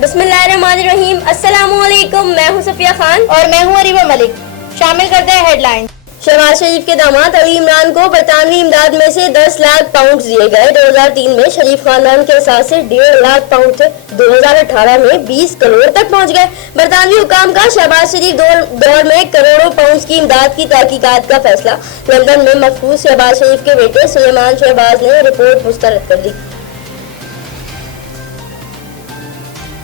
बिस्मिल्लाहिर्रहमानिर्रहीम। अस्सलाम वालेकुम। मैं हूं सफिया खान और मैं हूं अरीबा मलिक। शामिल करते हैं हेडलाइन। शहबाज शरीफ के दामाद अली इमरान को बरतानवी इमदाद में से 10 लाख पाउंड दिए गए। 2003 में शरीफ खानदान के हिसाब से 1.5 लाख पाउंड थे। 2018 में 20 करोड़ तक पहुंच गए। बरतानवी हुकाम का शहबाज शरीफ दौर में करोड़ों पाउंड की इमदाद की तहकीकात का फैसला। लंदन में महफूज शहबाज शरीफ के बेटे सुलेमान शहबाज ने रिपोर्ट मुस्तरद कर दी।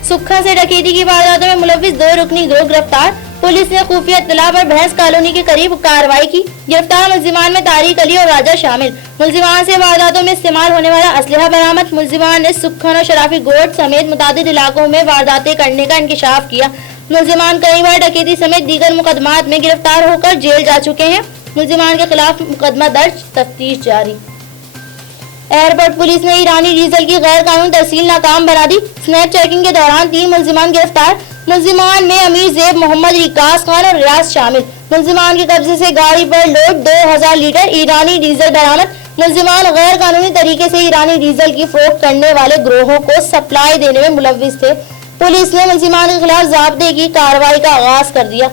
सुक्खा से डकैती की वारदातों में मुलविस 2 रुकनी गिरोह गिरफ्तार। पुलिस ने खुफिया इत्तला पर भैंस कॉलोनी के करीब कार्रवाई की। गिरफ्तार मुलजिमान में तारिक अली और राजा शामिल। मुलजिमान से वारदातों में इस्तेमाल होने वाला असलहा बरामद। मुलजिमान ने सुक्खन और शराफी गोट समेत मुतादिद इलाकों में वारदातें करने का इंकशाफ किया। मुलजिमान कई बार डकैती समेत दीगर मुकदमात में गिरफ्तार होकर जेल जा चुके हैं। मुलजिमान के खिलाफ मुकदमा दर्ज, तफ्तीश जारी। एयरपोर्ट पुलिस ने ईरानी डीजल की गैर कानूनी तहसील नाकाम बना दी। स्नैप चेकिंग के दौरान 3 मुलजिमान गिरफ्तार। मुलजिमान में अमीर ज़ेब मोहम्मद, रिकास खान और रियाज शामिल। मुलजिमान के कब्जे से गाड़ी पर लोड 2000 लीटर ईरानी डीजल बरामद। मुलजिमान गैर कानूनी तरीके से ईरानी डीजल की फरोख्त करने वाले ग्रोहों को सप्लाई देने में मुलविस थे। पुलिस ने मुलजिमान के खिलाफ ज़ाब्ते की कार्रवाई का आगाज कर दिया।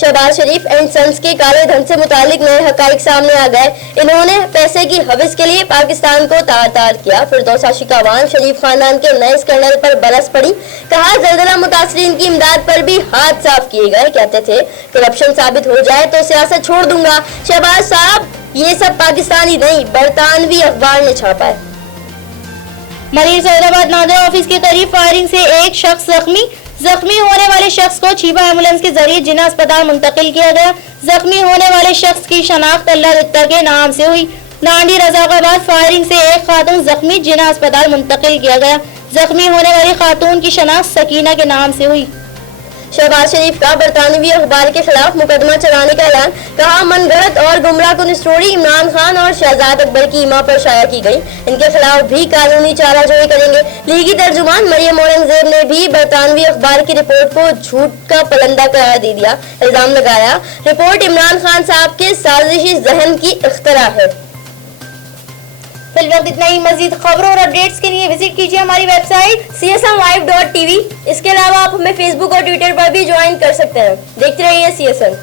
शहबाज शरीफ एंड सन्स के काले धन से मुतालिक नए हकाइक सामने आ गए। इन्होंने पैसे की हविस के लिए पाकिस्तान को तार-तार किया। फिरदौस आशिकावान शरीफ खानदान के नए स्कैंडल पर बरस पड़ी। कहा ज़लज़ला मुतासरीन की इमदाद पर भी हाथ साफ किए गए। कहते थे करप्शन साबित हो जाए तो सियासत छोड़ दूंगा। शहबाज साहब, ये सब पाकिस्तानी नहीं, बरतानवी अखबार ने छापा है। मरीर सैदाबाद नादर ऑफिस के करीब फायरिंग से एक शख्स जख्मी होने वाले शख्स को छिपा एम्बुलेंस के जरिए जिन्ना अस्पताल मुंतकिल किया गया। जख्मी होने वाले शख्स की शनाख्त अल्लाह दित्ता के नाम से हुई। नांडी रजाकाबाद फायरिंग से एक खातून जख्मी जिन्ना अस्पताल मुंतकिल किया गया। जख्मी होने वाली खातून की शनाख्त सकीना के नाम से हुई। शहबाज शरीफ का बरतानवी अखबार के खिलाफ मुकदमा चलाने का ऐलान। कहा मनगढ़ंत और गुमराहकुन स्टोरी इमरान खान और शहजाद अकबर की इमा पर शाया की गई। इनके खिलाफ भी कानूनी चाराजोई करेंगे। लीगी तर्जुमान मरियम औरंगजेब ने भी बरतानवी अखबार की रिपोर्ट को झूठ का पलंदा करार दे दिया। इल्जाम लगाया रिपोर्ट इमरान खान साहब के साजिशी जहन की इख्तरा है। फिलहाल इतना ही। मजीद खबरों और अपडेट्स के लिए विजिट कीजिए हमारी वेबसाइट csmlive.tv। इसके अलावा आप हमें फेसबुक और ट्विटर पर भी ज्वाइन कर सकते हैं। देखते रहिए CSM।